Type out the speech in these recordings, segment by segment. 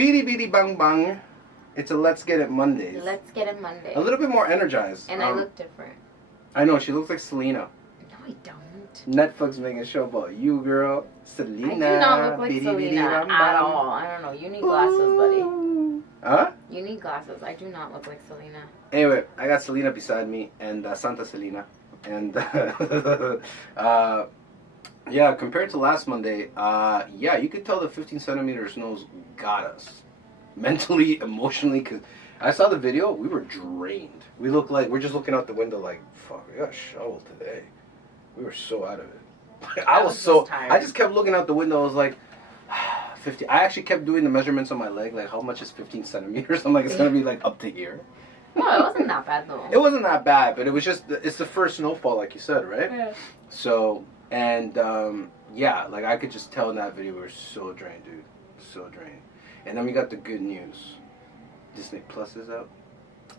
Beady Beady Bang Bang. It's a Let's Get It Mondays. Let's Get It Monday. A little bit more energized. And I look different. I know, she looks like Selena. No, I don't. Netflix making a show about you, girl. Selena. I do not look like Selena at all. I don't know. You need glasses, buddy. Huh? You need glasses. I do not look like Selena. Anyway, I got Selena beside me, and Santa Selena. And, yeah, compared to last Monday, yeah, you could tell the 15 centimeter snows got us. Mentally, emotionally, because I saw the video, we were drained. We look like, we're just looking out the window like, fuck, I got a shovel today. We were so out of it. I was so tired. I just kept looking out the window. I was like, 50. I actually kept doing the measurements on my leg. Like, how much is 15 centimeters? I'm like, it's going to be like up to here. No, it wasn't that bad though. It wasn't that bad, but it was just, it's the first snowfall, like you said, right? Yeah. So, and, yeah, like I could just tell in that video we were so drained, dude. So drained. And then we got the good news. Disney Plus is out.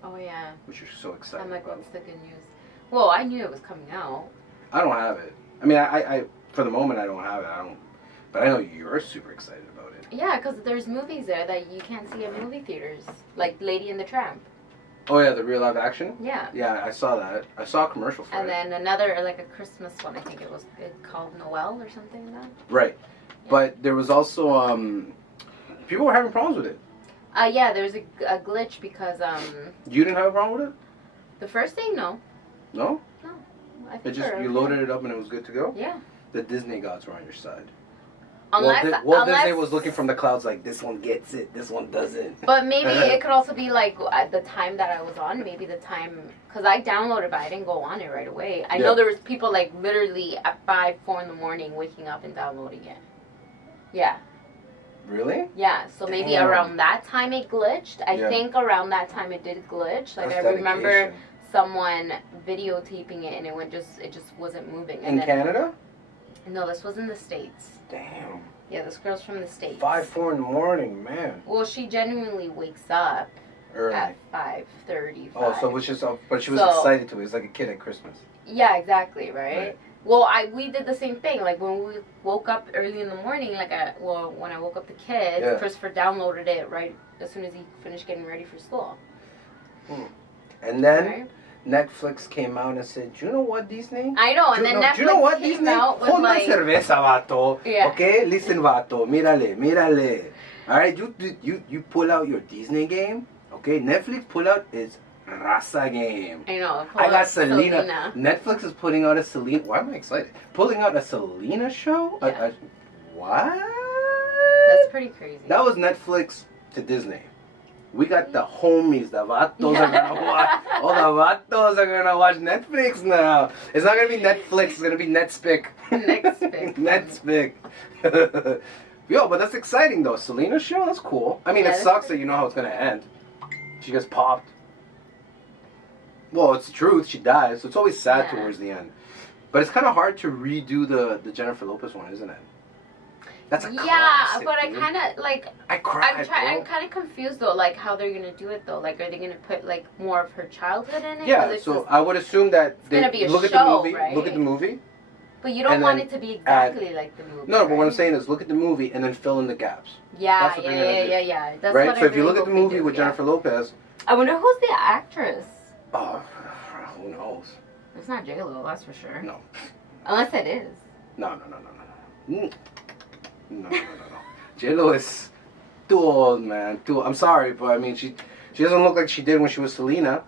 Oh, yeah. Which you're so excited I'm like, about. what's the good news? Well, I knew it was coming out. I don't have it. I mean, I for the moment, I don't have it. But I know you're super excited about it. Yeah, because there's movies there that you can't see in movie theaters. Like Lady and the Tramp. Oh, yeah, the real live action? Yeah. Yeah, I saw that. I saw a commercial for it. And then another, like a Christmas one, I think it was called Noel or something like that. Right. Yeah. But there was also, people were having problems with it. Yeah, there's a glitch because, You didn't have a problem with it? The first thing, no. No? No. I think You loaded it up and it was good to go? Yeah. The Disney gods were on your side. Unless Disney was looking from the clouds like, this one gets it, this one doesn't. But maybe it could also be like at the time that I was on, maybe the time, because I downloaded but I didn't go on it right away. I know there was people like literally at 5, 4 in the morning waking up and downloading it. Yeah. Really? Yeah, so maybe around that time it glitched. I think around that time it did glitch. Like I remember someone videotaping it and it just wasn't moving. In Canada? No, this was in the States. Damn. Yeah, this girl's from the States. 5, 4 in the morning, man. Well, she genuinely wakes up early at 5:30. Oh, so it was just, but she was excited to it. It was like a kid at Christmas. Yeah, exactly, right? Well, we did the same thing. Like when we woke up early in the morning, like when I woke up the kids, Christopher downloaded it right as soon as he finished getting ready for school. And then Netflix came out and said, "Do you know what, Disney? I know." And then Netflix do you know what, came Disney? out with Hold like my cerveza, vato. Yeah. Okay, listen, vato. Mírale. All right, you pull out your Disney game. Okay, Netflix pull out its Raza game. I know. I got Selena. Netflix is putting out a Selena. Why am I excited? Pulling out a Selena show? Yeah. What? That's pretty crazy. That was Netflix to Disney. We got the homies. The vatos are gonna watch. All the vatos are gonna watch Netflix now. It's not gonna be Netflix. It's gonna be Netspick. Netspick. Yo, but that's exciting though. Selena show. That's cool. I mean, it sucks that you know how it's gonna end. She gets popped. Well, it's the truth. She dies. So it's always sad towards the end. But it's kind of hard to redo the Jennifer Lopez one, isn't it? That's a classic, but dude. I kind of like. I cried. I'm kind of confused though, like how they're gonna do it though. Like, are they gonna put like more of her childhood in it? Yeah. So I would assume that they gonna be a look show, at the movie. right? Look at the movie. But you don't want it to be exactly like the movie. No, but what I'm saying is look at the movie and then fill in the gaps. Yeah, That's what yeah. That's right. What So I if you look at the movie with Jennifer Lopez. I wonder who's the actress. Oh, who knows? It's not J-Lo, that's for sure. No. Unless it is. No. J-Lo is too old, man. I'm sorry, but I mean, she doesn't look like she did when she was Selena.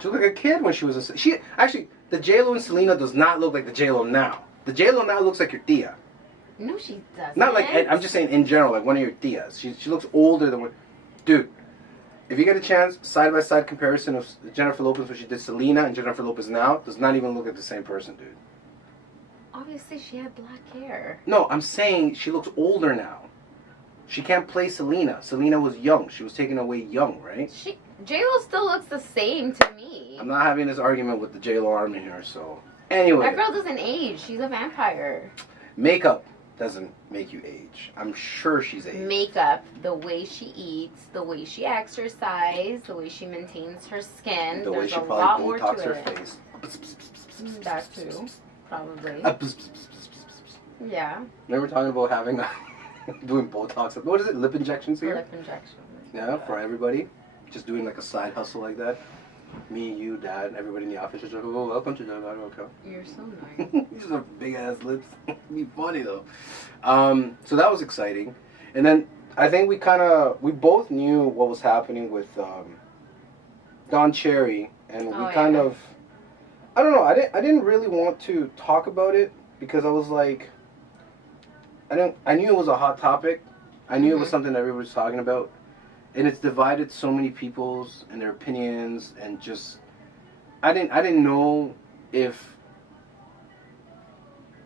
She looked like a kid when she was the J-Lo and Selena does not look like the J-Lo now. The J-Lo now looks like your tia. No, she doesn't. Not like, I'm just saying in general, like one of your tias. She looks older than what... Dude, if you get a chance, side-by-side comparison of Jennifer Lopez when she did Selena and Jennifer Lopez now, does not even look like the same person, dude. Obviously, she had black hair. No, I'm saying she looks older now. She can't play Selena. Selena was young. She was taken away young, right? J-Lo still looks the same to me. I'm not having this argument with the J-Lo army here, so... Anyway. That girl doesn't age. She's a vampire. Makeup doesn't make you age. I'm sure she's aged. Makeup, the way she eats, the way she exercises, the way she maintains her skin. The way she probably Botox her face. That too. Probably. Yeah. Remember talking about having doing Botox. What is it? Lip injections here? Lip injection. Yeah, for everybody. Just doing like a side hustle like that. Me, you, Dad, and everybody in the office is like, oh, welcome to Dad. Okay. You're so nice. These are big ass lips. It'd be funny though. So that was exciting. And then I think we both knew what was happening with Don Cherry, and we kind of, I don't know, I didn't really want to talk about it because I was like, I knew it was a hot topic. I knew it was something everybody was talking about. And it's divided so many people's and their opinions, and just I didn't know if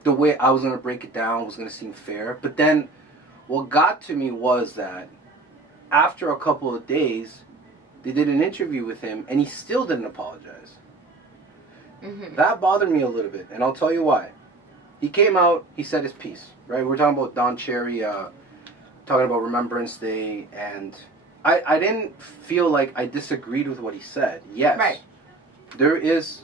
the way I was gonna break it down was gonna seem fair. But then what got to me was that after a couple of days, they did an interview with him, and he still didn't apologize. That bothered me a little bit, and I'll tell you why. He came out, he said his piece, right? We're talking about Don Cherry, talking about Remembrance Day, and I didn't feel like I disagreed with what he said. Yes, there is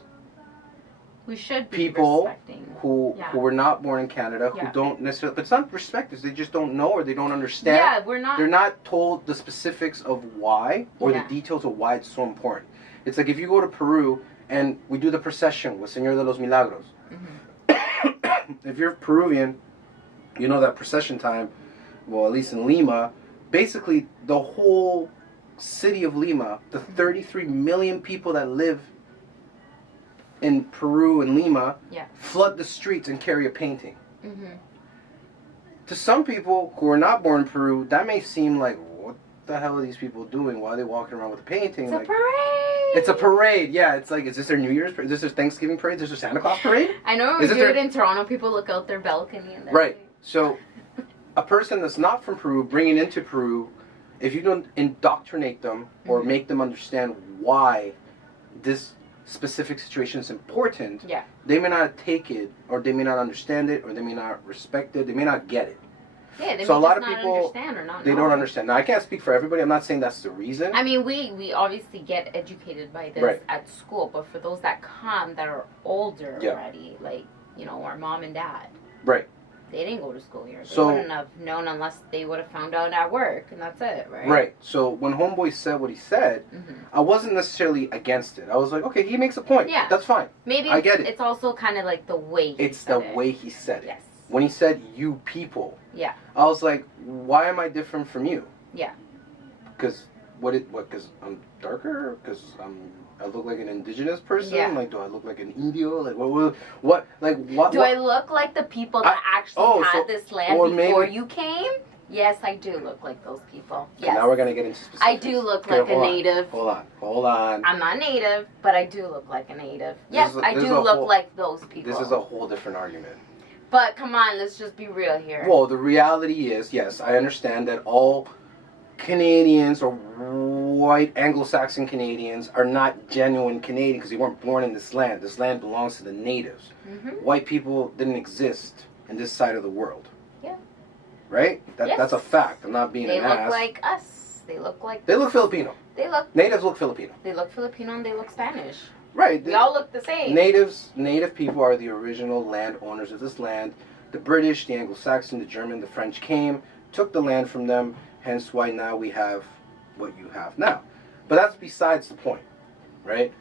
we should be people respecting who were not born in Canada who don't necessarily, but it's not respect, they just don't know or they don't understand. Yeah, they're not told the specifics of why or the details of why it's so important. It's like if you go to Peru and we do the procession with Señor de los Milagros. If you're Peruvian, you know that procession time, well, at least in Lima, basically the whole city of Lima, the 33 million people that live in Peru and Lima, flood the streets and carry a painting. To some people who are not born in Peru, that may seem like, what the hell are these people doing? Why are they walking around with a painting? It's like, a parade! It's a parade, yeah. It's like, is this their New Year's parade? Is this their Thanksgiving parade? Is this their Santa Claus parade? I know when we do it in Toronto, people look out their balcony and right. So, a person that's not from Peru, bringing into Peru, if you don't indoctrinate them or make them understand why this specific situation is important, they may not take it, or they may not understand it, or they may not respect it, they may not get it. Yeah, they so may a lot just of not people understand or not they know. don't understand. Now I can't speak for everybody. I'm not saying that's the reason. I mean, we obviously get educated by this at school, but for those that come that are older already, like, you know, our mom and dad, they didn't go to school here. They wouldn't have known unless they would have found out at work, and that's it, right? Right. So when Homeboy said what he said, I wasn't necessarily against it. I was like, okay, he makes a point. Yeah. That's fine. Maybe I get it. It's also kind of like the way he said it. It's the way he said it. Yes. When he said, you people. Yeah. I was like, why am I different from you? Yeah. Because because I'm darker? Because I look like an indigenous person? Yeah. Like, do I look like an Indio? Like, what? Do I look like the people that actually had this land before you came? Yes, I do look like those people. Yes. And now we're going to get into specifics. I do look like a native. Hold on. I'm not native, but I do look like a native. Yes, I do look like those people. This is a whole different argument. But come on, let's just be real here. Well, the reality is, yes, I understand that all Canadians or white Anglo-Saxon Canadians are not genuine Canadian because they weren't born in this land. This land belongs to the natives. White people didn't exist in this side of the world. Yeah. Right? That's a fact. I'm not being an ass. They look like us. They look Filipino. Natives look Filipino. They look Filipino and they look Spanish. Right. We all look the same. Native people are the original landowners of this land. The British, the Anglo-Saxon, the German, the French came, took the land from them, hence why now we have what you have now. But that's besides the point, right?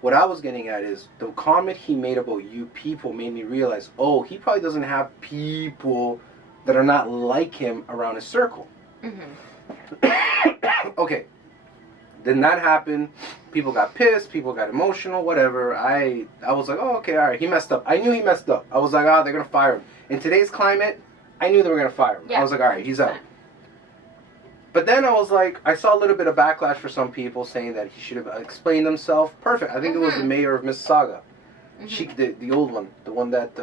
What I was getting at is the comment he made about you people made me realize, oh, he probably doesn't have people that are not like him around his circle. Okay. Then that happened. People got pissed. People got emotional. Whatever. I was like, oh, okay, all right. He messed up. I knew he messed up. I was like, they're gonna fire him. In today's climate, I knew they were gonna fire him. Yeah. I was like, all right, he's out. But then I was like, I saw a little bit of backlash for some people saying that he should have explained himself. Perfect. I think it was the mayor of Mississauga. She, the old one, the one that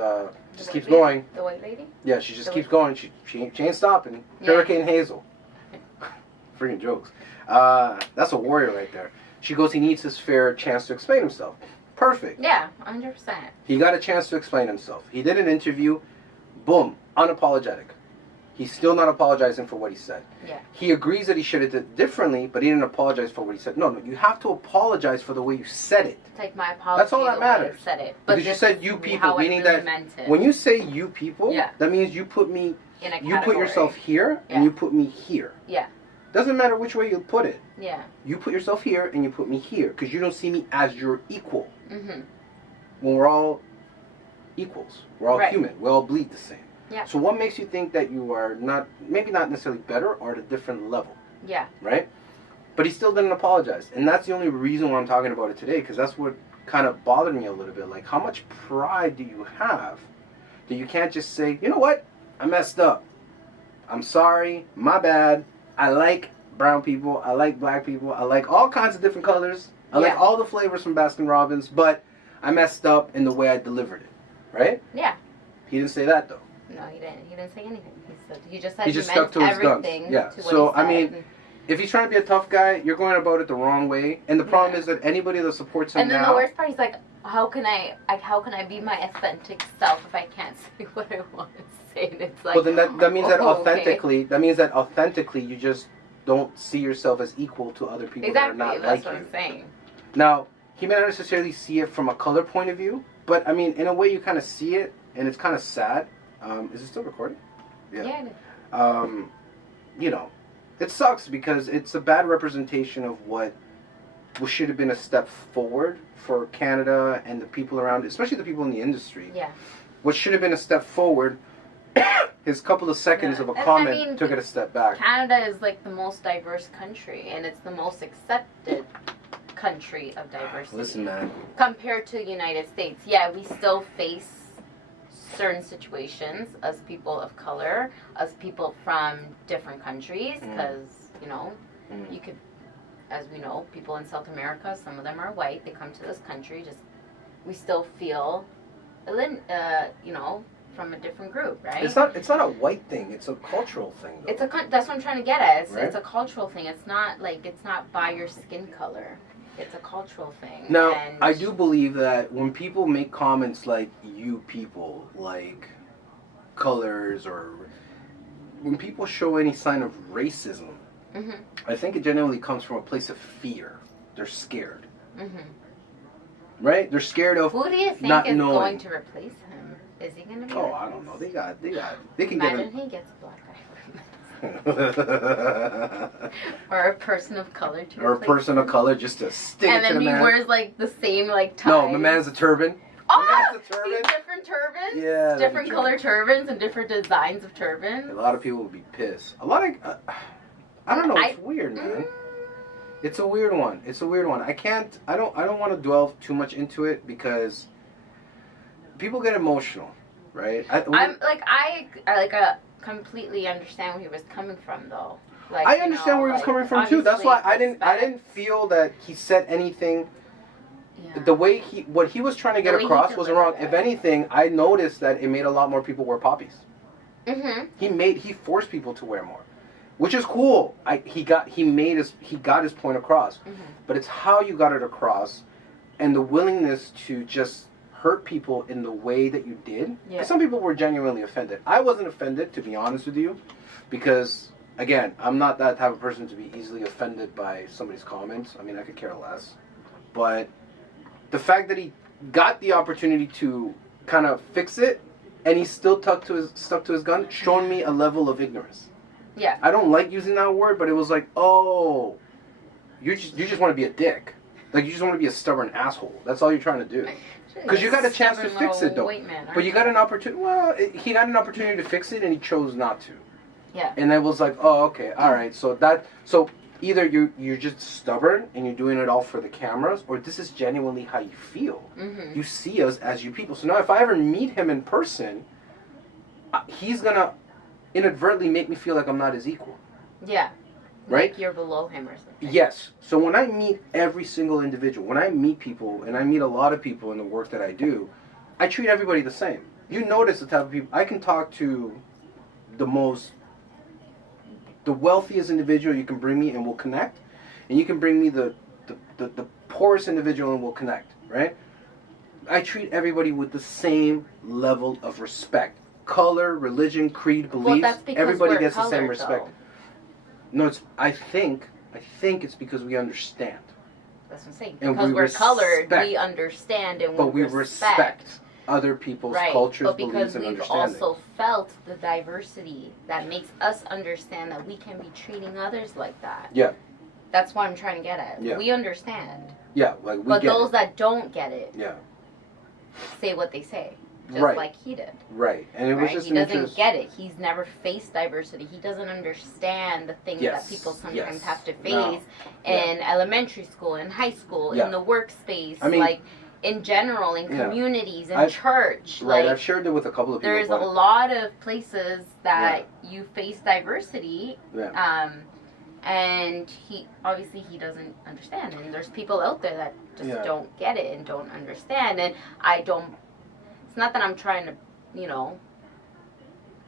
just keeps going. The white lady. Yeah, she just keeps going. She ain't stopping. Hurricane Hazel. Freaking jokes. That's a warrior right there. She goes, he needs his fair chance to explain himself. Perfect. Yeah, 100%. He got a chance to explain himself. He did an interview. Boom. Unapologetic. He's still not apologizing for what he said. Yeah. He agrees that he should have done it differently, but he didn't apologize for what he said. No, you have to apologize for the way you said it. Take my apology. That's all that matters. Said it. But because you said you people, meaning that when you say you people, that means you put me in a category. You put yourself here, Yeah. and you put me here. Yeah. Doesn't matter which way you put it. Yeah. You put yourself here, and you put me here, because you don't see me as your equal. Mm-hmm. When we're all equals. We're all Right. human. We all bleed the same. Yeah. So what makes you think that you are not, maybe not necessarily better, or at a different level? Yeah. Right? But he still didn't apologize. And that's the only reason why I'm talking about it today, because that's what kind of bothered me a little bit. Like, how much pride do you have that you can't just say, you know what? I messed up. I'm sorry. My bad. I like brown people. I like black people. I like all kinds of different colors. I like all the flavors from Baskin Robbins, but I messed up in the way I delivered it. Right? Yeah. He didn't say that, though. No, he didn't. He didn't say anything. He just said He just meant stuck to his guns. everything Yeah. to what So, he said. I mean, if he's trying to be a tough guy, you're going about it the wrong way. And the problem is that anybody that supports him and then now... the worst part is like, how can I be my authentic self if I can't say what I want to say? And it's like, well, then that means that okay. authentically, you just don't see yourself as equal to other people that are not that's like what you. I'm saying. Now, he may not necessarily see it from a color point of view, but I mean, in a way, you kind of see it, and it's kind of sad. Is it still recording? Yeah. You know, it sucks because it's a bad representation of what should have been a step forward for Canada and the people around, especially the people in the industry. Yeah. What should have been a step forward, his couple of seconds of a comment took it a step back. Canada is like the most diverse country, and it's the most accepted country of diversity. Listen, man. Compared to the United States, yeah, we still face certain situations as people of color, as people from different countries, because, you know, you could, as we know, people in South America, some of them are white, they come to this country, we still feel, you know, from a different group, right? It's not a white thing, it's a cultural thing, though. That's what I'm trying to get at. Right? It's a cultural thing. It's not by your skin color. It's a cultural thing. Now, I do believe that when people make comments like "you people," like colors, or when people show any sign of racism, I think it generally comes from a place of fear. They're scared. Right? They're scared of who do you think not is knowing. going to replace him? Is he going to be Oh, I don't know. They can Imagine get he gets a black guy. Or a person of color to or a person of color just to stick and it to then the he man. wears like the same like tie. No, my man's a turban. Oh, Man's a turban. different turbans. Yeah, different color turbans and different designs of turbans. A lot of people would be pissed. A lot of I don't know. It's weird, man. It's a weird one. I don't want to dwell too much into it because people get emotional, right? I completely understand where he was coming from, though. Like, I understand where he was coming from too. That's why I didn't feel that he said anything. Yeah. The way what he was trying to get across was wrong. If anything, I noticed that it made a lot more people wear poppies. He forced people to wear more, which is cool. He got his point across, but it's how you got it across, and the willingness to just hurt people in the way that you did. Yeah. Some people were genuinely offended. I wasn't offended, to be honest with you, because again, I'm not that type of person to be easily offended by somebody's comments. I mean, I could care less, but the fact that he got the opportunity to kind of fix it, and he still stuck to his gun, showing me a level of ignorance. Yeah. I don't like using that word, but it was like, oh, you just want to be a dick. Like, you just want to be a stubborn asshole. That's all you're trying to do. Because you got a chance to fix it, though. But you got an opportunity. Well, he got an opportunity to fix it, and he chose not to. Yeah. And I was like, oh, okay, all right. So either you're just stubborn and you're doing it all for the cameras, or this is genuinely how you feel. You see us as you people. So now, if I ever meet him in person, he's gonna inadvertently make me feel like I'm not his equal. Yeah. Right? Like you're below him or something. Yes. So when I meet every single individual, when I meet people, and I meet a lot of people in the work that I do, I treat everybody the same. You notice the type of people. I can talk to the wealthiest individual you can bring me and we'll connect. And you can bring me the poorest individual and we'll connect, right? I treat everybody with the same level of respect. Color, religion, creed, beliefs, well, that's because everybody we're gets colored, the same respect. Though. No, I think it's because we understand. That's what I'm saying. And because we're colored, we understand and but we respect. other people's right. cultures, but beliefs, because and we've understandings. also felt the diversity that makes us understand that we can be treating others like that. Yeah. That's what I'm trying to get at. Yeah. We understand. Yeah, like we but get those it. that don't get it, Yeah. say what they say. Just Right. like he did. Right. And it was Right? just He doesn't get it. He's never faced diversity. He doesn't understand the things Yes. that people sometimes Yes. have to face No. in elementary school, in high school, Yeah. in the workspace, I mean, like in general, in yeah. communities, in I've- church. Right, Like, I've shared it with a couple of people. there's a but lot of places that you face diversity, yeah. and he doesn't understand. And there's people out there that just Yeah. don't get it and don't understand. And I don't. It's not that I'm trying to,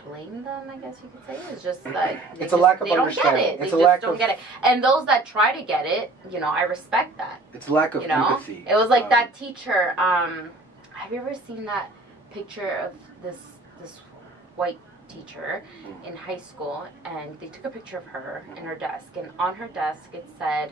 blame them. I guess you could say it's just that It's a lack of they don't understanding. get it. It's They a just lack don't of- get it. And those that try to get it, I respect that. It's lack of You know, empathy. it was like that teacher. Have you ever seen that picture of this white teacher in high school? And they took a picture of her in her desk, and on her desk it said,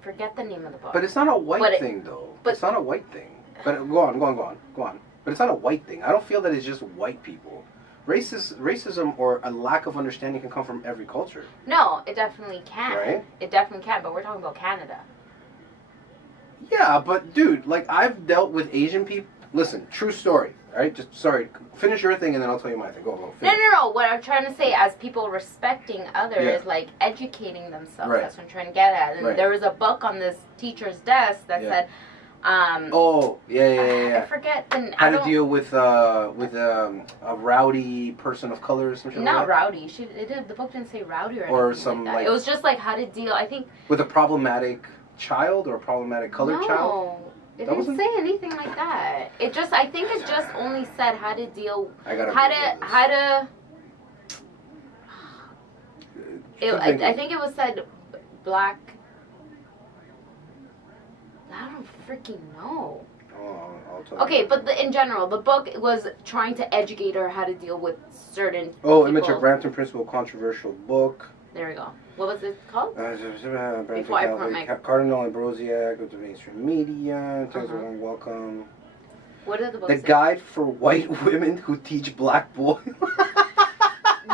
forget the name of the book. But it's not a white thing, though. but- It's not a white thing. But go on. But it's not a white thing. I don't feel that it's just white people. Racism or a lack of understanding can come from every culture. No, it definitely can. Right? It definitely can, but we're talking about Canada. Yeah, but dude, like I've dealt with Asian people. Listen, true story. All right, just sorry. Finish your thing and then I'll tell you my thing. Go. Finish. No. What I'm trying to say, as people respecting others, Yeah. like educating themselves. Right. That's what I'm trying to get at. And Right. there was a book on this teacher's desk that Yeah. said, Oh, yeah. I forget the. How to deal with a rowdy person of color or something like Not that? rowdy. The book didn't say rowdy or anything Or some, like that. like- It was just like how to deal. I think. With a problematic child or a problematic colored child? No, it That didn't wasn't- say anything like that. It just. I think it just only said how to deal. I gotta How Google this. to. How to. Continue. I think it was said black. I don't freaking know. Oh, I'll tell Okay, you. but in general, the book was trying to educate her how to deal with certain. Image people. of Brampton Principal, controversial book. There we go. What was it called? Brampton Before I put my- Cardinal Ambrosiak with the mainstream media. Thanks Uh-huh. for welcome. What did the book The say? Guide for White Women Who Teach Black Boys.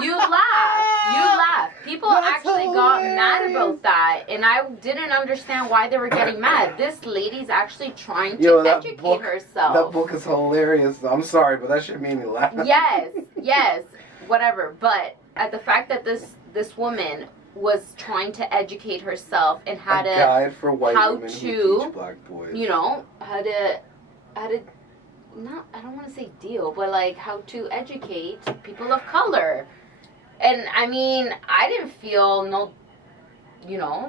You laugh. People That's actually got mad hilarious. about that, and I didn't understand why they were getting mad. This lady's actually trying to Yo, that educate book- herself. That book is hilarious. I'm sorry, but that shit made me laugh. Yes, whatever. But at the fact that this woman was trying to educate herself and how A to, guide for white how women to, who teach black boys. how to, not, I don't want to say deal, but like how to educate people of color. And I mean, I didn't feel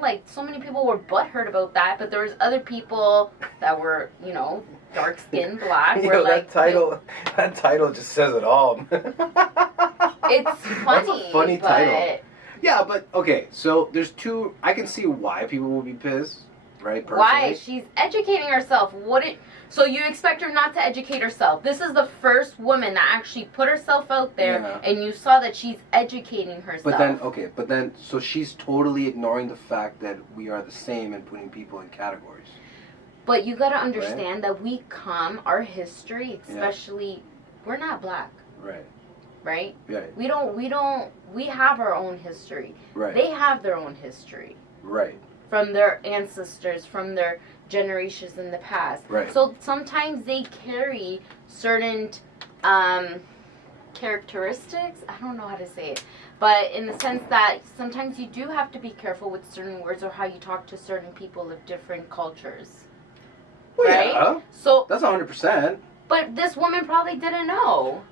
like so many people were butthurt about that, but there was other people that were, dark skinned, black. Yo, were like, that title just says it all. it's funny. That's a funny but title. Yeah, but okay, so there's two. I can see why people would be pissed, right? Personally. Why? She's educating herself. So you expect her not to educate herself? This is the first woman that actually put herself out there, Yeah. and you saw that she's educating herself. But then, so she's totally ignoring the fact that we are the same and putting people in categories. But you gotta understand that our history, Yeah. especially, we're not black, Right. right? Right. We have our own history. Right. They have their own history. Right. From their ancestors, from their generations in the past. Right. So sometimes they carry certain characteristics. I don't know how to say it. But in the sense that sometimes you do have to be careful with certain words or how you talk to certain people of different cultures. Well, right? yeah. So, That's 100%. but this woman probably didn't know.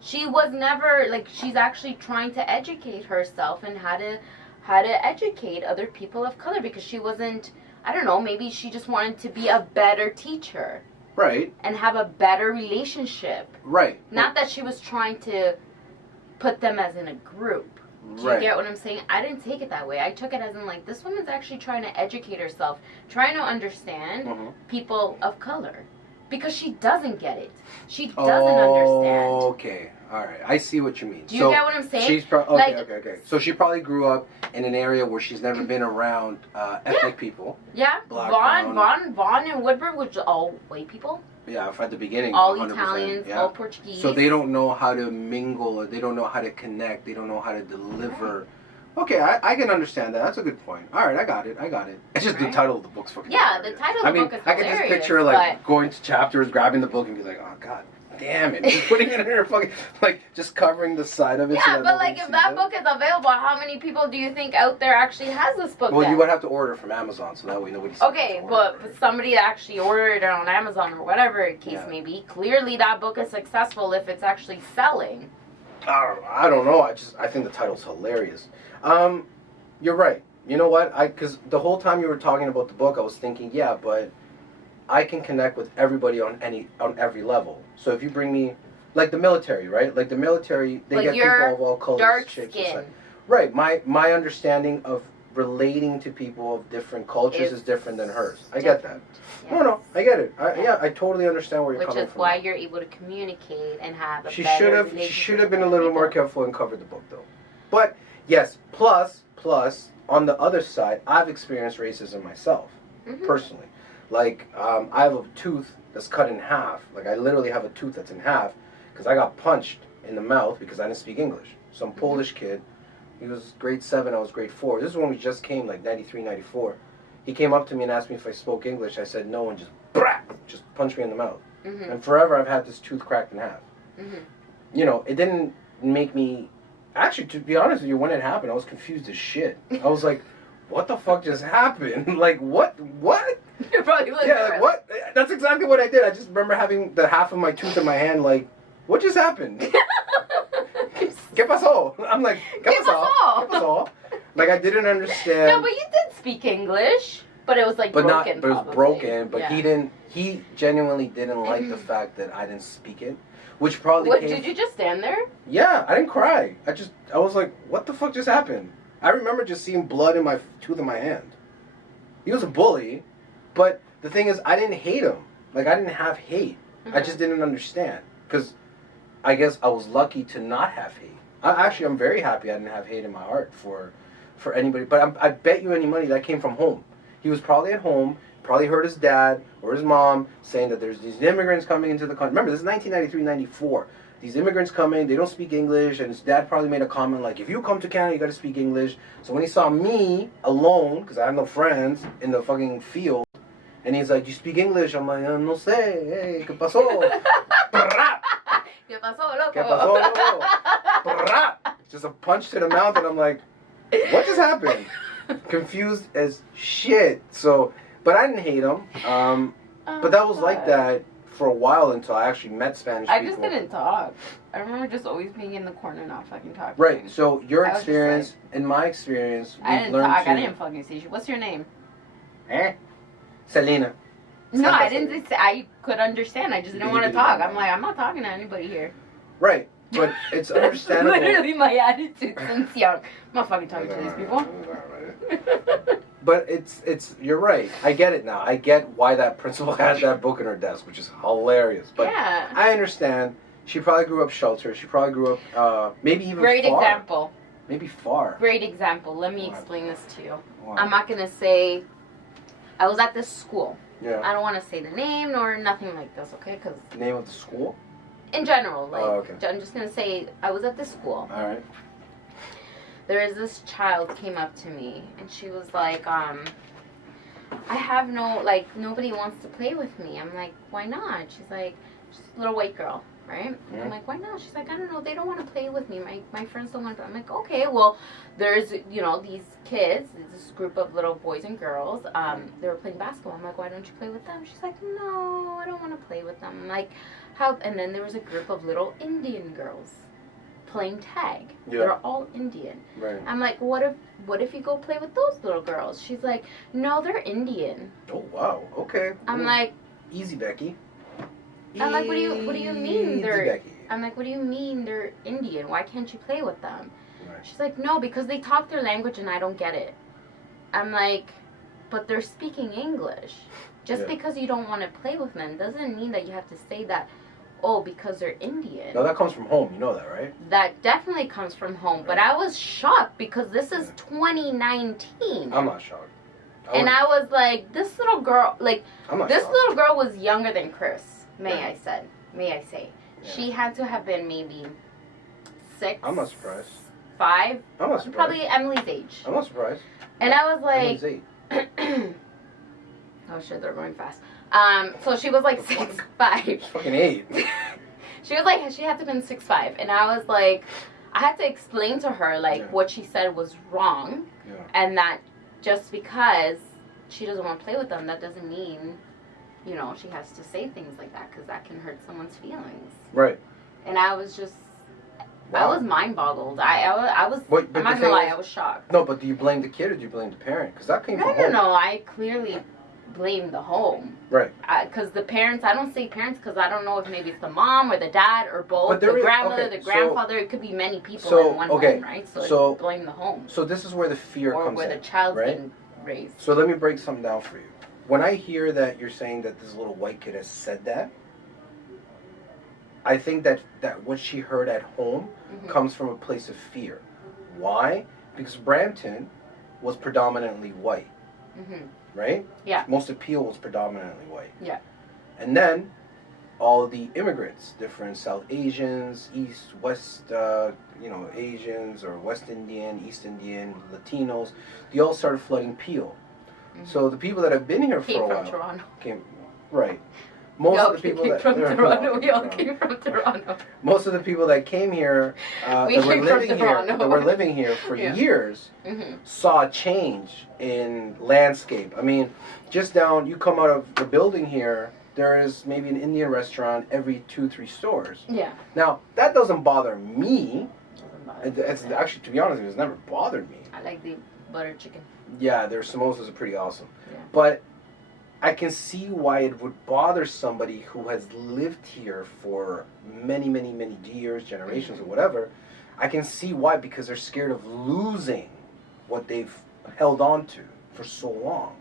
She was never, she's actually trying to educate herself and how to educate other people of color because she wasn't, I don't know, maybe she just wanted to be a better teacher. Right. And have a better relationship. Right. Not that she was trying to put them as in a group. Do you Right. get what I'm saying? I didn't take it that way. I took it as in this woman's actually trying to educate herself, trying to understand Mhm. people of color. Because she doesn't get it. She doesn't understand. Okay. All right. I see what you mean. Do you get what I'm saying? She's okay. So she probably grew up in an area where she's never been around ethnic people. Yeah. Black, Vaughn and Woodburn, which are all white people. Yeah, at the beginning. All 100%, Italians, yeah. all Portuguese. So they don't know how to mingle, or they don't know how to connect, they don't know how to deliver. Right. Okay, I can understand that. That's a good point. All right, I got it. It's just the title of the book's fucking hilarious. The title of the book is I can just hilarious, picture like going to chapters, grabbing the book, and be like, oh god damn it, just putting it in her fucking, like, just covering the side of it. Yeah, so that but like, nobody if sees that it. book is available, how many people do you think out there actually has this book? Well, then? you would have to order from Amazon, so that way nobody sees it. Okay, but somebody actually ordered it on Amazon or whatever the case may be. Clearly, that book is successful if it's actually selling. I don't know. I think the title's hilarious. You're right. You know what? Because the whole time you were talking about the book, I was thinking, yeah, but I can connect with everybody on every level. So if you bring me, like the military, right? Like the military, they like get people of all colors, dark shapes, skin. and size. Right. My understanding of relating to people of different cultures is different than hers. I get that. Yes. No, I get it. I totally understand where you're coming from. Which is why you're able to communicate and have a She better should have been a little more careful and covered the book though. But yes, plus on the other side, I've experienced racism myself, personally. Like I have a tooth that's cut in half. Like I literally have a tooth that's in half because I got punched in the mouth because I didn't speak English. Some Polish kid. He was grade 7, I was grade 4. This is when we just came, like 93, 94. He came up to me and asked me if I spoke English. I said no, and just punched me in the mouth. And forever I've had this tooth cracked in half. You know, it didn't make me... Actually, to be honest with you, when it happened, I was confused as shit. I was like, what the fuck just happened? Like, what? You're probably like, what? That's exactly what I did. I just remember having the half of my tooth in my hand, like, what just happened? ¿Qué pasó? I'm like, ¿Qué pasó? Like, I didn't understand. No, but you did speak English, but it was like broken. But it was broken. But he genuinely didn't like the fact that I didn't speak it, which probably did you just stand there? Yeah, I didn't cry. I was like, what the fuck just happened? I remember just seeing blood in my tooth in my hand. He was a bully, but the thing is, I didn't hate him. Like, I didn't have hate. I just didn't understand. Because I guess I was lucky to not have hate. I'm very happy I didn't have hate in my heart for anybody. But I bet you any money that came from home. He was probably at home, probably heard his dad or his mom saying that there's these immigrants coming into the country. Remember, this is 1993, 94. These immigrants coming, they don't speak English, and his dad probably made a comment like, if you come to Canada, you got to speak English. So when he saw me alone, because I have no friends, in the fucking field, and he's like, you speak English? I'm like, no sé, hey, ¿qué pasó? ¿Qué pasó, loco? ¿Qué pasó, loco? Just a punch to the mouth, and I'm like, what just happened? Confused as shit. So, but I didn't hate him. But that was like that for a while until I actually met Spanish people. I just didn't talk. I remember just always being in the corner not fucking talking. Right. So your experience, and my experience, I didn't talk. I didn't fucking see you. What's your name? Selena. No, I didn't say. I could understand. I just didn't want to talk. I'm like, I'm not talking to anybody here. Right. But it's understandable. Literally my attitude since young. I'm not fucking talking to these people. But it's you're right. I get it now. I get why that principal has that book in her desk, which is hilarious. But yeah. I understand. She probably grew up sheltered. She probably grew up maybe even Great far. example. Maybe far. Great example. Let me explain this to you. Wow. I'm not gonna say. I was at this school. Yeah. I don't want to say the name nor nothing like this, okay? Because the name of the school. In general, like okay. I'm just gonna say I was at this school. All right. There is this child came up to me and she was like, I have nobody wants to play with me. I'm like, why not? She's like, she's a little white girl, right? Yeah. I'm like, why not? She's like, I don't know, they don't want to play with me. My friends don't want to. I'm like, okay, well, there's, these kids, this group of little boys and girls, they were playing basketball. I'm like, why don't you play with them? She's like, no, I don't want to play with them. I'm like, how? And then there was a group of little Indian girls playing tag. Yeah. They're all Indian. Right. I'm like, what if you go play with those little girls? She's like, no, they're Indian. Oh wow. Okay. I'm like, easy, Becky. I'm like, what do you mean they're? Becky. I'm like, what do you mean they're Indian? Why can't you play with them? Right. She's like, no, because they talk their language and I don't get it. I'm like, but they're speaking English. Just because you don't want to play with them doesn't mean that you have to say that. Oh, because they're Indian. No, that comes from home. You know that, right? That definitely comes from home. Right. But I was shocked because this is 2019. I'm not shocked. I was like, this little girl, I'm not this shocked. little girl was younger than Chris. May I say. Yeah. She had to have been maybe 6. I'm not surprised. 5. I'm not surprised. Probably Emily's age. I'm not surprised. And I was like... Emily's 8. Oh shit, they're going fast. So she was like 6'5". Fucking 8. She was like, she had to have been 6'5". And I was like, I had to explain to her, like, what she said was wrong. Yeah. And that just because she doesn't want to play with them, that doesn't mean, you know, she has to say things like that, because that can hurt someone's feelings. Right. And I was just, Wow. I was mind boggled. I was, But I'm not gonna lie, I was shocked. No, but do you blame the kid or do you blame the parent? Because that came from home. No, I clearly blame the home. Right. Because the parents, I don't say parents because I don't know if maybe it's the mom or the dad or both. But there the is, grandmother, okay, the grandfather. It could be many people in one okay, home, right? so blame the home. So this is where the fear or comes where in. the child's right? being raised. So let me break something down for you. When I hear that you're saying that this little white kid has said that, I think that what she heard at home comes from a place of fear. Why? Because Brampton was predominantly white. Right? Yeah. Most appeal was predominantly white. Yeah. And then all the immigrants, different South Asians, East, West, Asians or West Indian, East Indian, Latinos, they all started flooding Peel. So the people that have been here for a while Toronto. Right. Most of the people that from Toronto. We all came from Toronto. Most of the people that came here, that were living here for years, saw a change in landscape. I mean, just down, you come out of the building here, there is maybe an Indian restaurant every 2-3 stores. Yeah. Now, that doesn't bother me. It's actually, to be honest, it's never bothered me. I like the butter chicken. Yeah, their samosas are pretty awesome. Yeah. But I can see why it would bother somebody who has lived here for many, many, many years, generations, or whatever. I can see why, because they're scared of losing what they've held on to for so long,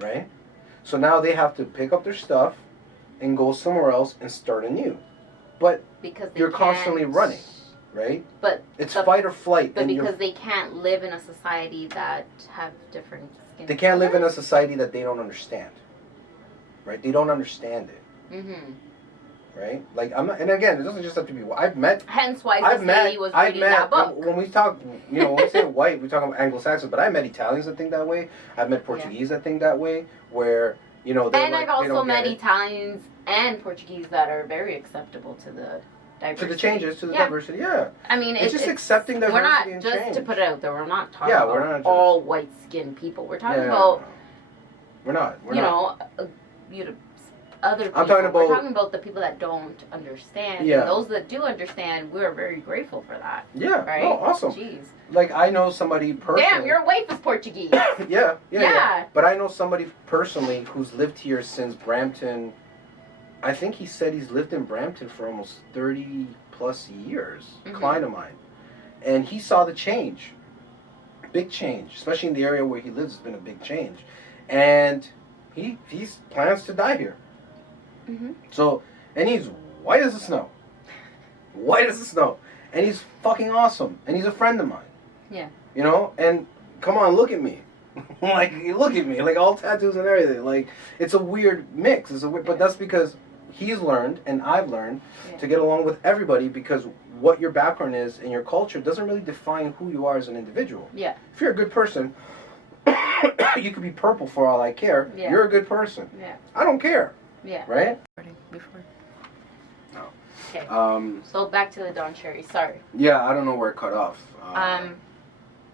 right? So now they have to pick up their stuff and go somewhere else and start anew. But because you're constantly running, right? But it's fight or flight. But because they can't live in a society that have different skin They can't live in a society that they don't understand. Right? They don't understand it. Right? Like, I'm not, and again, it doesn't just have to be. I've met. Hence why this lady was reading that book. When we talk, when we say white, we talk about Anglo-Saxons, but I met Italians that think that way. I've met Portuguese that think that way, where, they're and like, I've also met Italians and Portuguese that are very acceptable to the diversity. To the changes, to the diversity, yeah. I mean, it's just accepting diversity and change. We're not, just to put it out there, we're not talking about all white-skinned people. We're talking about... We're not. Other people. I'm talking about, we're talking about the people that don't understand. Yeah. And those that do understand, we're very grateful for that. Yeah. Right? Oh, awesome. Jeez. Like, I know somebody personally. Damn, your wife is Portuguese. yeah. But I know somebody personally who's lived here since Brampton. I think he said he's lived in Brampton for almost 30 plus years. A client of mine. And he saw the change. Big change. Especially in the area where he lives, it's been a big change. And he plans to die here. So, and he's white as the snow. White as the snow. And he's fucking awesome. And he's a friend of mine. Yeah. And come on, look at me. Like, look at me. Like, all tattoos and everything. Like, it's a weird mix. But that's because he's learned, and I've learned, to get along with everybody, because what your background is and your culture doesn't really define who you are as an individual. Yeah. If you're a good person, you could be purple for all I care. Yeah. You're a good person. Yeah. I don't care. Yeah. Right? Before. No. Okay. So back to the Don Cherry. Sorry. Yeah, I don't know where it cut off.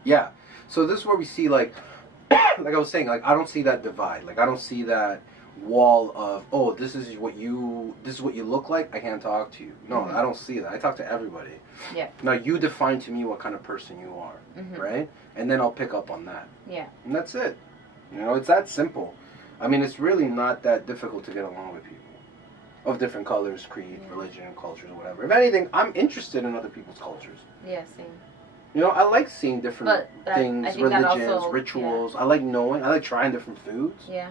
Yeah. So this is where we see, like I was saying, like, I don't see that divide. Like, I don't see that wall of, oh, this is what you look like, I can't talk to you. No, I don't see that. I talk to everybody. Yeah. Now, you define to me what kind of person you are, right? And then I'll pick up on that. Yeah. And that's it. It's that simple. I mean, it's really not that difficult to get along with people of different colors, creed, religion, cultures, or whatever. If anything, I'm interested in other people's cultures. Yeah, same. I like seeing different things, religions, rituals. I like knowing. I like trying different foods. Yeah.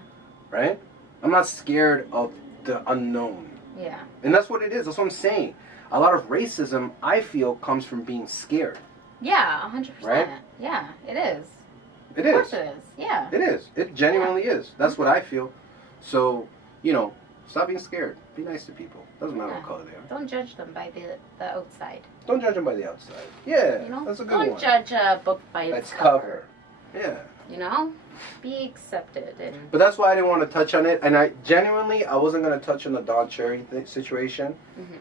Right? I'm not scared of the unknown. Yeah. And that's what it is. That's what I'm saying. A lot of racism, I feel, comes from being scared. Yeah, 100%. Right? Yeah, it is. Of course it is. Yeah. It is. It genuinely is. That's what I feel. So, Stop being scared. Be nice to people. Doesn't matter what color they are. Don't judge them by the outside. Don't judge them by the outside. Yeah, You know? that's a good one. Don't judge a book by its cover. Yeah. You know? Be accepted. But that's why I didn't want to touch on it. And I wasn't going to touch on the Don Cherry situation. Mm-hmm.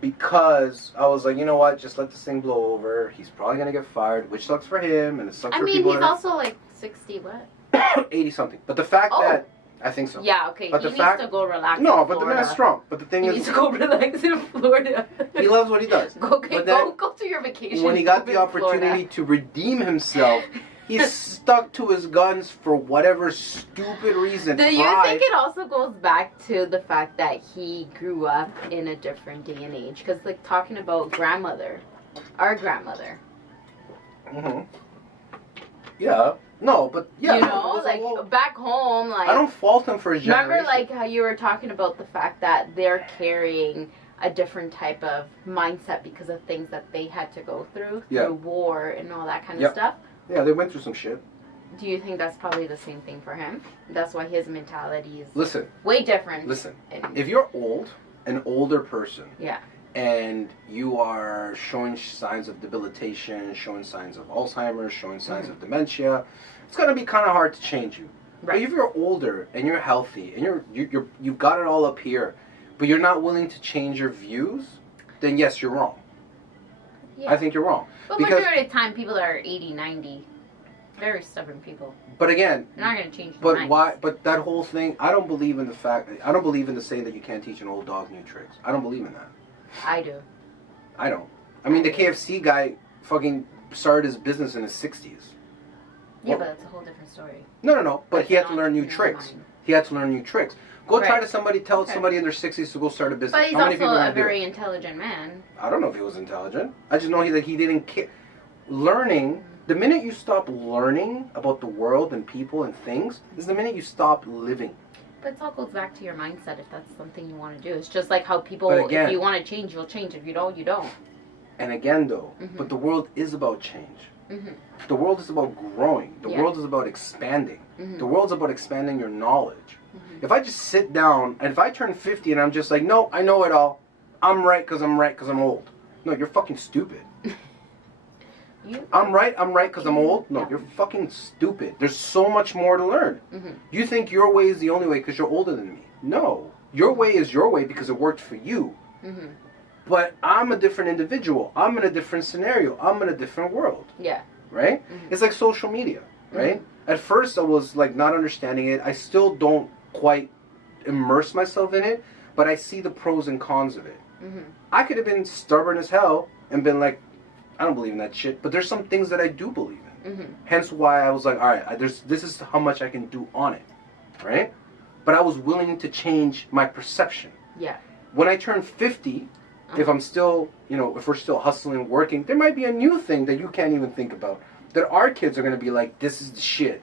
Because I was like, you know what? Just let this thing blow over. He's probably going to get fired, which sucks for him. And it sucks for people. He's also like 60 what? 80 something. But the fact that... I think so. Yeah, okay. But he the needs to go relax in No, but the Florida. man's strong. But the thing He is... needs to go relax in Florida. He loves what he does. Go to your vacation. When he got the opportunity to redeem himself, he's stuck to his guns for whatever stupid reason. Do you think it also goes back to the fact that he grew up in a different day and age? Because, like, talking about our grandmother. Mm-hmm. Yeah. No, but yeah. You know, like, back home, like... I don't fault him for his generation. Remember, like, how you were talking about the fact that they're carrying a different type of mindset because of things that they had to go through war and all that kind of stuff? Yeah, they went through some shit. Do you think that's probably the same thing for him? That's why his mentality is way different. Listen, if you're an older person, yeah, and you are showing signs of debilitation, showing signs of Alzheimer's, showing signs of dementia, it's gonna be kind of hard to change you. Right. But if you're older and you're healthy and you've got it all up here, but you're not willing to change your views, then yes, you're wrong. Yeah. I think you're wrong. But majority of the time, people are 80, 90, very stubborn people. But again, they're not gonna change. But why? But that whole thing, I don't believe in the saying that you can't teach an old dog new tricks. I don't believe in that. I do. I don't. I mean, the KFC guy fucking started his business in his 60s. Yeah, but that's a whole different story. No. But he had to learn new tricks. He had to learn new tricks. Go try to tell somebody in their 60s to go start a business. But he's also a very intelligent man. I don't know if he was intelligent. I just know he didn't care. Learning, the minute you stop learning about the world and people and things, is the minute you stop living. But it all goes back to your mindset if that's something you want to do. It's just like how people, if you want to change, you'll change. If you don't, you don't. And again, though, but the world is about change. The world is about growing. The world is about expanding. The world's about expanding your knowledge. If I just sit down, and if I turn 50 and I'm just like, no, I know it all. I'm right because I'm old. No, you're fucking stupid. I'm right because I'm old? No, you're fucking stupid. There's so much more to learn. You think your way is the only way because you're older than me. No. Your way is your way because it worked for you. But I'm a different individual. I'm in a different scenario. I'm in a different world. Yeah. Right? It's like social media, right? At first I was like not understanding it. I still don't quite immerse myself in it, but I see the pros and cons of it. I could have been stubborn as hell and been like, I don't believe in that shit, but there's some things that I do believe in. Hence why I was like, all right, this is how much I can do on it, right? But I was willing to change my perception. Yeah. When I turn 50, if I'm still, if we're still hustling, working, there might be a new thing that you can't even think about. That our kids are going to be like, this is the shit.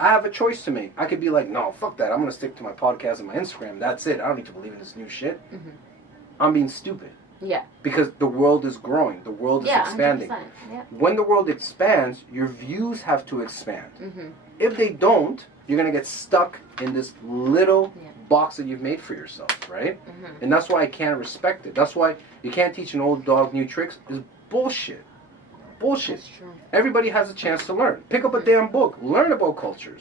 I have a choice to make. I could be like, no, fuck that. I'm going to stick to my podcast and my Instagram. That's it. I don't need to believe in this new shit. I'm being stupid. Yeah. Because the world is growing. The world is expanding. 100%. Yeah. When the world expands, your views have to expand. If they don't, you're going to get stuck in this little box that you've made for yourself, right? And that's why I can't respect it. That's why you can't teach an old dog new tricks. Is bullshit. Bullshit. That's true. Everybody has a chance to learn. Pick up a damn book. Learn about cultures.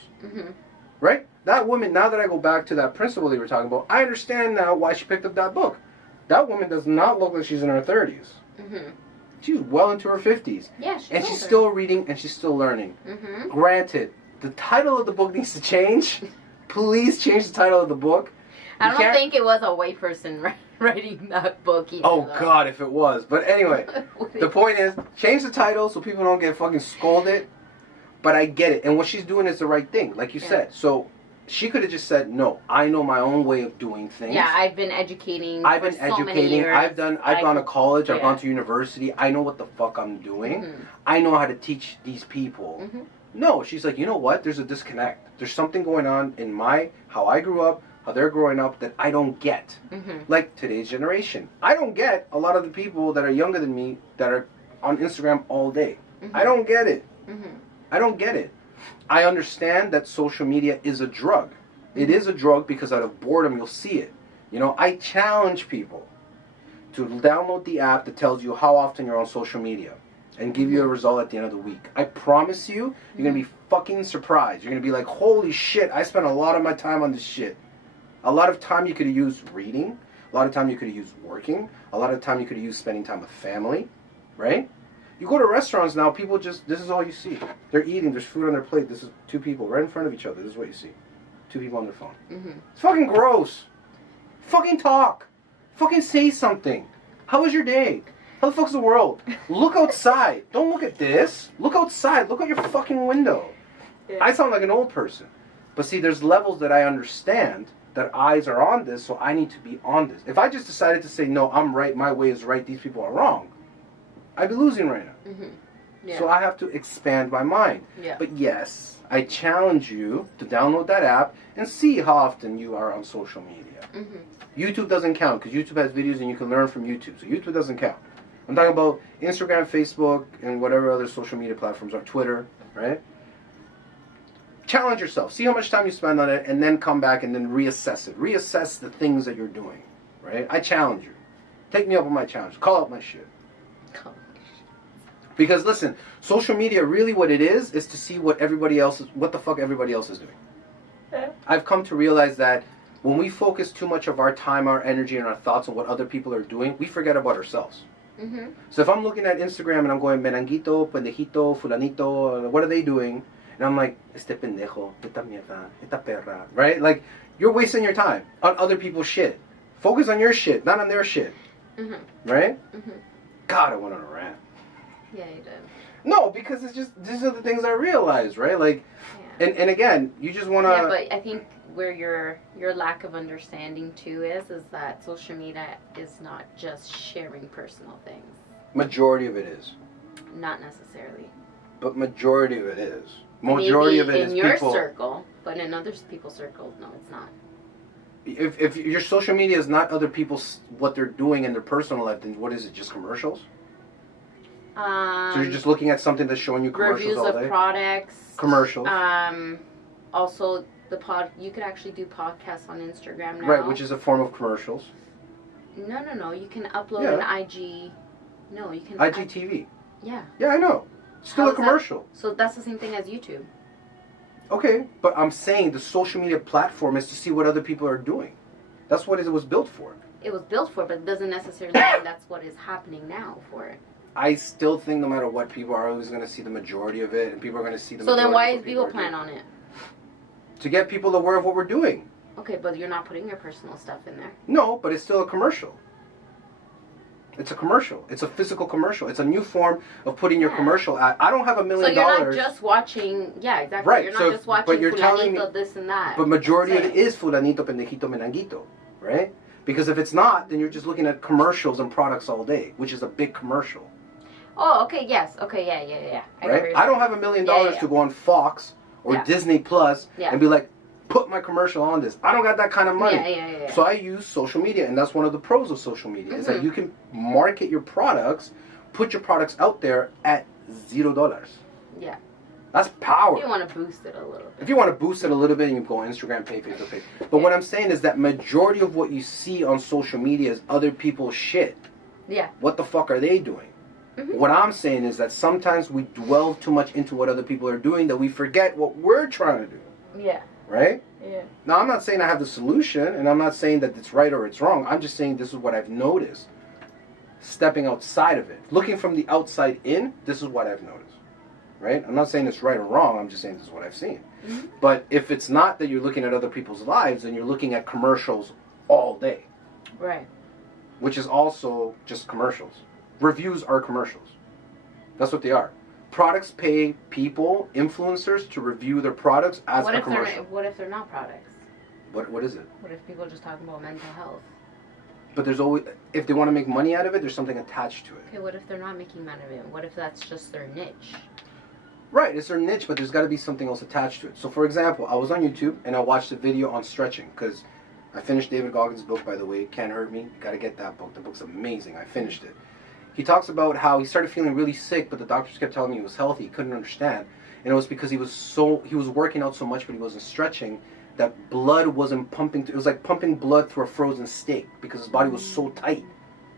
Right? That woman, now that I go back to that principle they were talking about, I understand now why she picked up that book. That woman does not look like she's in her 30s. She's well into her 50s. Yeah, she's still reading and she's still learning. Granted, the title of the book needs to change. Please change the title of the book. I don't think it was a white person writing that book either. Oh, God, if it was. But anyway, the point is, change the title so people don't get fucking scolded. But I get it. And what she's doing is the right thing, like you said. So she could have just said, no, I know my own way of doing things. Yeah, I've been educating so many years. I've gone to college. I've gone to university. I know what the fuck I'm doing. I know how to teach these people. No, she's like, you know what? There's a disconnect. There's something going on in how I grew up, how they're growing up that I don't get. Like today's generation. I don't get a lot of the people that are younger than me that are on Instagram all day. I don't get it. I don't get it. I understand that social media is a drug. It is a drug because out of boredom you'll see it. You know, I challenge people to download the app that tells you how often you're on social media and give you a result at the end of the week. I promise you, you're going to be fucking surprised. You're going to be like, holy shit, I spent a lot of my time on this shit. A lot of time you could have used reading. A lot of time you could have used working. A lot of time you could have used spending time with family, right? You go to restaurants now, people just, this is all you see. They're eating, there's food on their plate. This is two people right in front of each other. This is what you see. Two people on their phone. It's fucking gross. Fucking talk. Fucking say something. How was your day? How the fuck's the world? Look outside. Don't look at this. Look outside. Look out your fucking window. Yeah. I sound like an old person. But see, there's levels that I understand that eyes are on this, so I need to be on this. If I just decided to say, no, I'm right, my way is right, these people are wrong, I'd be losing right now. Yeah. So I have to expand my mind. Yeah. But yes, I challenge you to download that app and see how often you are on social media. YouTube doesn't count because YouTube has videos and you can learn from YouTube. So YouTube doesn't count. I'm talking about Instagram, Facebook, and whatever other social media platforms are, Twitter, right? Challenge yourself. See how much time you spend on it and then come back and then reassess it. Reassess the things that you're doing, right? I challenge you. Take me up on my challenge. Call out my shit. Because listen, social media, really what it is to see what the fuck everybody else is doing. I've come to realize that when we focus too much of our time, our energy, and our thoughts on what other people are doing, we forget about ourselves. So if I'm looking at Instagram and I'm going, menanguito, pendejito, fulanito, what are they doing? And I'm like, este pendejo, esta mierda, esta perra, right? Like, you're wasting your time on other people's shit. Focus on your shit, not on their shit. Right? God, I went on a rant. Yeah, you did. No, because it's just, these are the things I realize, right? Like, and again, you just want to... Yeah, but I think where your lack of understanding too is that social media is not just sharing personal things. Majority of it is. Not necessarily. But majority of it is. Majority of it is in your people, circle, but in other people's circles, no, it's not. If your social media is not other people's, what they're doing in their personal life, then what is it, just commercials? So you're just looking at something that's showing you commercials reviews all day? Of products. Commercials. Also, you could actually do podcasts on Instagram now. Right, which is a form of commercials. No. You can upload an IG. No, you can. IGTV. Yeah. Yeah, I know. Still a commercial. So that's the same thing as YouTube. Okay, but I'm saying the social media platform is to see what other people are doing. That's what it was built for. It was built for, but it doesn't necessarily mean that's what is happening now for it. I still think no matter what, people are always going to see the majority of it, and people are going to see the majority. So then why is People Plan on it? To get people aware of what we're doing. Okay, but you're not putting your personal stuff in there. No, but it's still a commercial. It's a commercial. It's a physical commercial. It's a new form of putting your commercial ad. I don't have $1 million. So you're not just watching, exactly. Right. You're not just watching fulanito, this and that. But majority of it is fulanito, pendejito, menanguito, right? Because if it's not, then you're just looking at commercials and products all day, which is a big commercial. Oh, okay, yes. Okay, yeah. Right? I don't have $1 million to go on Fox or Disney Plus and be like, put my commercial on this. I don't got that kind of money. Yeah. So I use social media, and that's one of the pros of social media, is that you can market your products, put your products out there at $0. Yeah. That's power. If you want to boost it a little bit. If you want to boost it a little bit, you can go on Instagram, pay, Facebook, pay. But what I'm saying is that majority of what you see on social media is other people's shit. Yeah. What the fuck are they doing? What I'm saying is that sometimes we dwell too much into what other people are doing that we forget what we're trying to do. Yeah. Right? Yeah. Now, I'm not saying I have the solution, and I'm not saying that it's right or it's wrong. I'm just saying this is what I've noticed. Stepping outside of it. Looking from the outside in, this is what I've noticed. Right? I'm not saying it's right or wrong. I'm just saying this is what I've seen. But if it's not that you're looking at other people's lives, then you're looking at commercials all day. Right. Which is also just commercials. Reviews are commercials. That's what they are. Products pay people, influencers, to review their products as a commercial. What if they're not products? What is it? What if people are just talking about mental health? But there's always, if they want to make money out of it, there's something attached to it. Okay, what if they're not making money out of it? What if that's just their niche? Right, it's their niche, but there's got to be something else attached to it. So, for example, I was on YouTube and I watched a video on stretching because I finished David Goggins' book, by the way, Can't Hurt Me. You got to get that book. The book's amazing. I finished it. He talks about how he started feeling really sick, but the doctors kept telling him he was healthy. He couldn't understand. And it was because he was working out so much, but he wasn't stretching, that blood wasn't pumping. It was like pumping blood through a frozen steak because his body was so tight.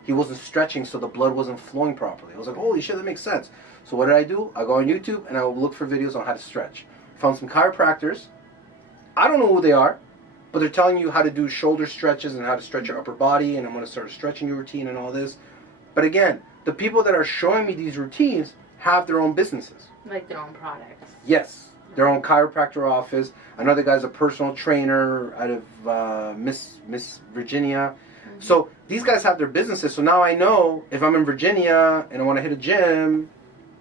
He wasn't stretching, so the blood wasn't flowing properly. I was like, holy shit, that makes sense. So what did I do? I go on YouTube and I will look for videos on how to stretch. Found some chiropractors. I don't know who they are, but they're telling you how to do shoulder stretches and how to stretch your upper body, and I'm going to start a stretching routine and all this. But again, the people that are showing me these routines have their own businesses. Like their own products. Yes. Their own chiropractor office. Another guy's a personal trainer out of Miss Virginia. Mm-hmm. So these guys have their businesses. So now I know if I'm in Virginia and I want to hit a gym,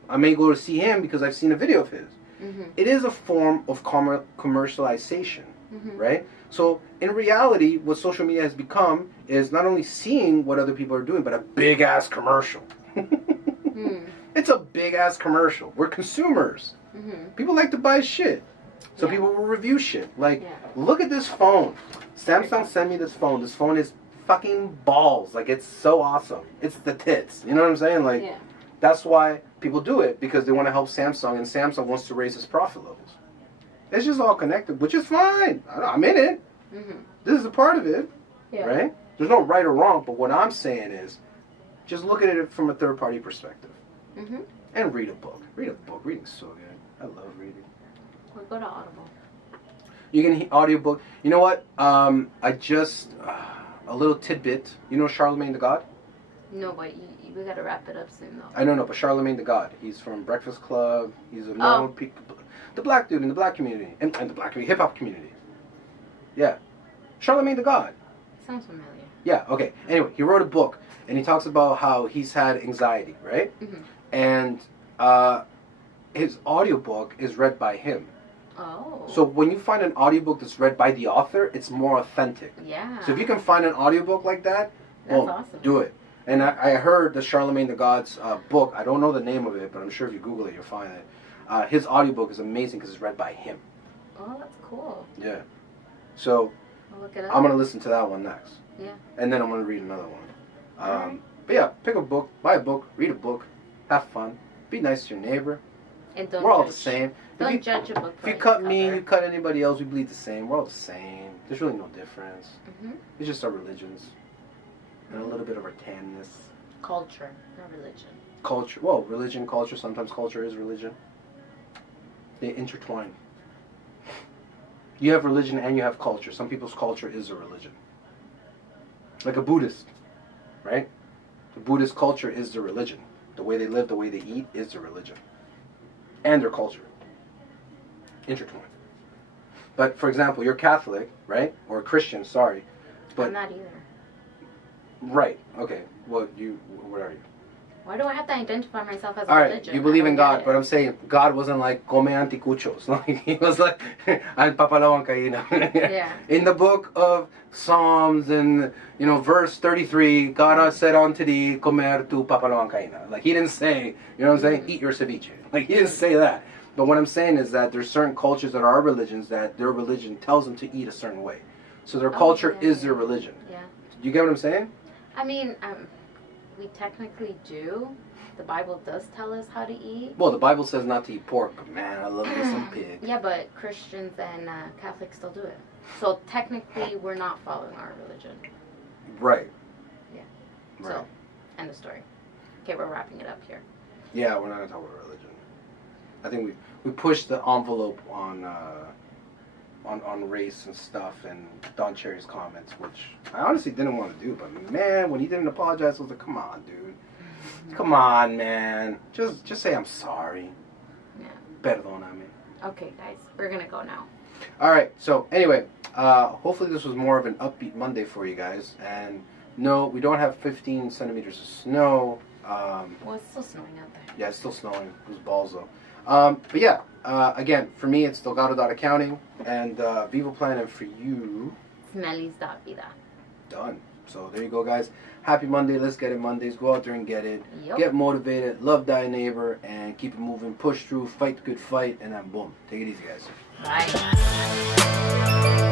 I may go to see him because I've seen a video of his. Mm-hmm. It is a form of commercialization, mm-hmm. right? So in reality, what social media has become is not only seeing what other people are doing, but a big ass commercial. It's a big ass commercial. We're consumers. Mm-hmm. People like to buy shit. So people will review shit. Like, look at this phone. Samsung sent me this phone. This phone is fucking balls. Like, it's so awesome. It's the tits. You know what I'm saying? Like, that's why people do it, because they want to help Samsung, and Samsung wants to raise its profit levels. It's just all connected, which is fine. I'm in it. Mm-hmm. This is a part of it, right? There's no right or wrong, but what I'm saying is, just look at it from a third-party perspective. Mm-hmm. And read a book. Read a book. Reading's so good. I love reading. Or go to Audible. You can audiobook. You know what? I just a little tidbit. You know Charlemagne the God? No, but we gotta wrap it up soon, though. I don't know, but Charlemagne the God. He's from Breakfast Club. He's a known the black dude in the black community and the black hip hop community. Yeah, Charlemagne the God. Sounds familiar. Yeah. Okay. Anyway, he wrote a book and he talks about how he's had anxiety, right? Mm-hmm. And his audiobook is read by him. Oh. So when you find an audiobook that's read by the author, it's more authentic. Yeah. So if you can find an audiobook like that, well, awesome. Do it. And I heard the Charlemagne the God's book. I don't know the name of it, but I'm sure if you Google it, you'll find it. His audiobook is amazing because it's read by him. Oh, that's cool. Yeah. So I'll look it up. I'm going to listen to that one next. Yeah. And then I'm going to read another one. Right. But yeah, pick a book, buy a book, read a book, have fun, be nice to your neighbor. And don't We're all judge. the same. Don't judge a book. If you cut me, you cut anybody else, we bleed the same. We're all the same. There's really no difference. Mm-hmm. It's just our religions. And a little bit of our tanness. Culture, not religion. Culture. Well, religion, culture. Sometimes culture is religion. They intertwine. You have religion and you have culture. Some people's culture is a religion. Like a Buddhist, right? The Buddhist culture is the religion. The way they live, the way they eat is the religion. And their culture. Intertwined. But, for example, you're Catholic, right? Or Christian, sorry. But I'm not either. Right. Okay. What are you? Why do I have to identify myself as a All right, religion? you believe in God, but I'm saying God wasn't like come anticuchos. Like he was like al papalawan kaina. Yeah. In the book of Psalms and verse 33, God said unto thee, comer tu papalawan kaina. Like he didn't say, you know what I'm saying? Eat your ceviche. Like he didn't say that. But what I'm saying is that there's certain cultures that are religions that their religion tells them to eat a certain way. So their culture is their religion. Yeah. Do you get what I'm saying? I mean, we technically do. The Bible does tell us how to eat. Well, the Bible says not to eat pork, but man, I love me some pig. Yeah, but Christians and Catholics still do it. So technically, we're not following our religion. Right. Yeah. Right. So, end of story. Okay, we're wrapping it up here. Yeah, we're not going to talk about religion. I think we pushed the envelope on race and stuff and Don Cherry's comments, which I honestly didn't want to do, but man, when he didn't apologize, I was like, come on, dude. Come on, man. Just say I'm sorry. Yeah. Perdóname. Okay, guys, we're going to go now. All right, so anyway, hopefully this was more of an upbeat Monday for you guys. And no, we don't have 15 centimeters of snow. Well, it's still snowing out there. Yeah, it's still snowing. It was balls, though. But yeah, again, for me, it's Delgado.accounting and Vivo Plan, and for you, Smellies.vida. Done. So there you go, guys. Happy Monday. Let's get it Mondays. Go out there and get it. Yep. Get motivated. Love thy neighbor. And keep it moving. Push through. Fight the good fight. And then boom. Take it easy, guys. Bye.